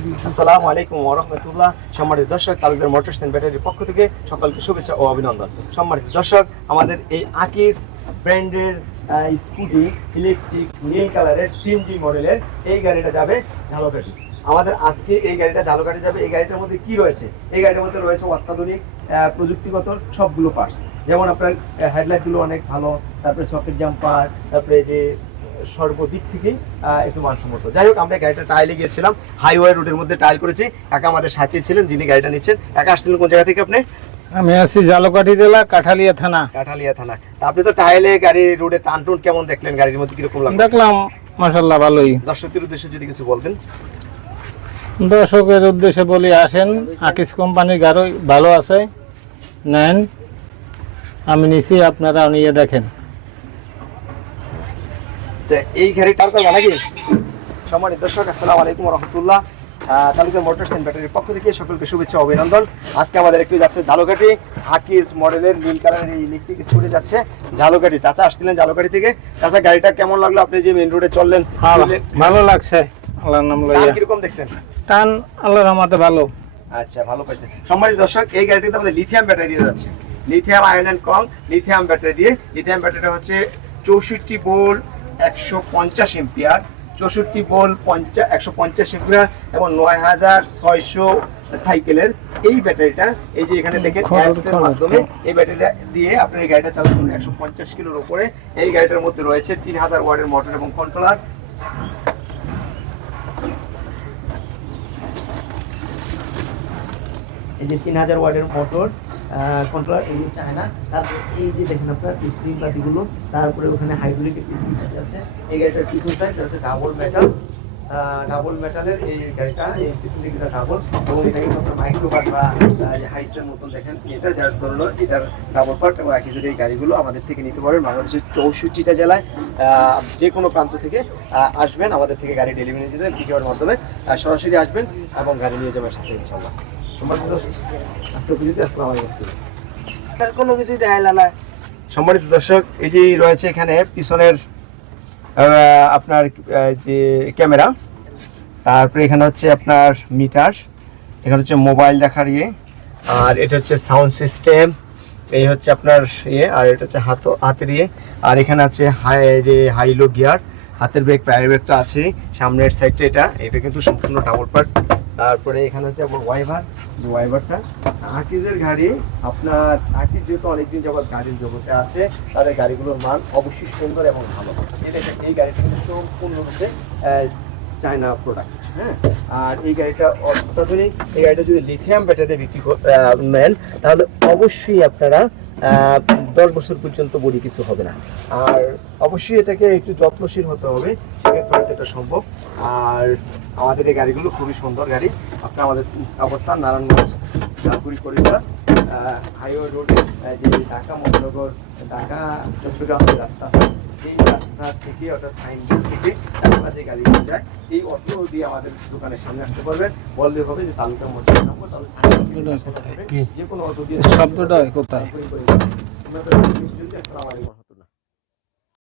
আসসালামু আলাইকুম ওরহমতুল্লাহ সম্মানিত দর্শক, তালুকদার মোটরস অ্যান্ড ব্যাটারির পক্ষ থেকে সকলকে শুভেচ্ছা ও অভিনন্দন। সম্মানিত দর্শক, আমাদের এই আকিস ব্র্যান্ডের স্কুটি ইলেকট্রিক নীল কালারের সিএনজি মডেলের এই গাড়িটা যাবে ঝালকাঠি। আমাদের আজকে এই গাড়িটা ঝালকাঠি যাবে। এই গাড়িটার মধ্যে কি রয়েছে? এই গাড়িটার মধ্যে রয়েছে অত্যাধুনিক প্রযুক্তিগত সবগুলো পার্টস যেমন আপনার হেডলাইটগুলো অনেক ভালো, তারপরে সকেট জাম্পার তারপরে যে সর্বদিক থেকেই একটু মানসম্মত। যাই হোক আমরা গাড়িটা টাইলে গিয়েছিলাম হাইওয়ে রোডের মধ্যে টাইল করেছি। একা আমাদের সাথে ছিলেন যিনি গাড়িটা নিচ্ছেন। একা আসছিলেন কোন জায়গা থেকে আপনি? আমি আছি জালকাঠি জেলা কাঠালিয়া থানা। কাঠালিয়া থানা। তা আপনি তো টাইলে গাড়ি রোডে টান টুন কেমন দেখলেন? গাড়ির মধ্যে কীরকম লাগল? দেখলাম মাসাল্লাহ ভালোই। দর্শকদের উদ্দেশ্যে যদি কিছু বলতেন। দর্শকের উদ্দেশ্যে বলি আসেন আকিস কোম্পানির গাড়ি ভালো আছে নেন। আমি নিছি আপনারা নিয়ে দেখেন। তো এই গাড়িটার কথা নাকি? সম্মানিত দর্শক আসসালামু আলাইকুম রহমতুল্লাহ তালুকের মোটরস অ্যান্ড ব্যাটারির পক্ষ থেকে সকলকে শুভেচ্ছা অভিনন্দন। আজকে আমাদের একটু যাচ্ছে ঝালকাঠি আকিস মডেলের নীল কালারের এই ইলেকট্রিক স্কুটি যাচ্ছে। ঝালকাঠি চাচা আসছিলেন ঝালকাঠি থেকে। চাচা গাড়িটা কেমন লাগল? আপনি যে মেন রোডে চললেন ভালো লাগছে। আল্লাহর নাম লইয়া। কীরকম দেখছেন? টান আল্লাহর রহমতে ভালো। আচ্ছা ভালো পাইছে। সম্মানিত দর্শক এই গাড়িটিতে আমাদের লিথিয়াম ব্যাটারি দিয়ে যাচ্ছে। লিথিয়াম আয়রন অ্যান্ড কম লিথিয়াম ব্যাটারি দিয়ে। লিথিয়াম ব্যাটারিটা হচ্ছে চৌষট্টি বোল একশো পঞ্চাশ এম্পিয়ার চৌষট্টি বোল পঞ্চাশ একশো পঞ্চাশ এম্পিয়ার এবং নয় হাজার ছয়শো সাইকেলের এই ব্যাটারিটা এই যে এখানে দেখেন খবর, মাধ্যমে এই ব্যাটারিটা দিয়ে আপনার গাড়িটা চালাতে পারবেন। একশো পঞ্চাশ কিলোর উপরে এই গাড়িটার মধ্যে রয়েছে তিন হাজার ওয়ার্ডের মোটর এবং কন্ট্রোলার এই যে তিন হাজার ওয়ার্ডের মোটর কন্ট্রোলার এগুলো চায় না। তারপরে এই যে দেখেন আপনার স্ক্রিন বাতিগুলো তারপরে ওখানে হাইড্রোলিক স্ক্রিন আছে। এই গাড়িটার পিছন সাইড হচ্ছে ডাবল মেটাল ডাবল মেটালের এই গাড়িটা, এই পিছন দিকে ডাবল এবং এটা কিন্তু আপনার মাইক্রো বাস বা হাইসের মতন দেখেন, এটা যার ধরলো, এটার ডাবল পার্ট এবং একই এই গাড়িগুলো আমাদের থেকে নিতে পারবেন বাংলাদেশের চৌষট্টিটা জেলায়। যে কোনো প্রান্ত থেকে আসবেন, আমাদের থেকে গাড়ি ডেলিভারি যেতে পিকের মাধ্যমে সরাসরি আসবেন এবং গাড়ি নিয়ে যাবেন সাথে ইনশাল্লাহ কোনো না। সম্মানিত দর্শক, এই যে রয়েছে এখানে পিছনের আপনার যে ক্যামেরা, তারপরে এখানে হচ্ছে আপনার মিটার, এখানে হচ্ছে মোবাইল দেখার ইয়ে আর এটা হচ্ছে সাউন্ড সিস্টেম, এই হচ্ছে আপনার ইয়ে আর এটা হচ্ছে হাত, হাতের ইয়ে আর এখানে আছে হাই যে হাইলো গিয়ার, হাতের ব্রেক পায়ের ব্রেক তো আছে সামনের সাইডটা এটা এটা কিন্তু সম্পূর্ণ ডাবল পার্ট তারপরে এখানে হচ্ছে আপনার ওয়াইভার। ওয়াইভারটা আকিজের গাড়ি। আপনার আকিজ যেহেতু অনেকদিন যাবত গাড়ির জগতে আছে তাদের গাড়িগুলোর মান অবশ্যই সুন্দর এবং ভালো। এই এই গাড়িটা কিন্তু আহ, চায়না প্রোডাক্ট হ্যাঁ? আর এই গাড়িটা অত্যাধুনিক। এই গাড়িটা যদি লিথিয়াম ব্যাটারিতে বিক্রি কর- নেন তাহলে অবশ্যই আপনারা দশ বছর পর্যন্ত বডি কিছু হবে না। আর অবশ্যই এটাকে একটু যত্নশীল হতে হবে, সেক্ষেত্রে এটা সম্ভব। আর আমাদের এই গাড়িগুলো খুবই সুন্দর গাড়ি। আপনার আমাদের অবস্থান নারায়ণগঞ্জ ঝালকুড়ি করিডোর হাইওয়ে রোডে যে ঢাকা মহানগর, ঢাকা, চট্টগ্রাম রাস্তা এই রাস্তা থেকে অর্থাৎ সাইনবোর্ড থেকে আপনারা যে গাড়িগুলো যায়, এই অটো দিয়ে আমাদের দোকানের সামনে আসতে পারবেন। বললে হবে যে তালুকার মধ্যে নামবো তাহলে শব্দটা কোথায়? আসসালামু আলাইকুম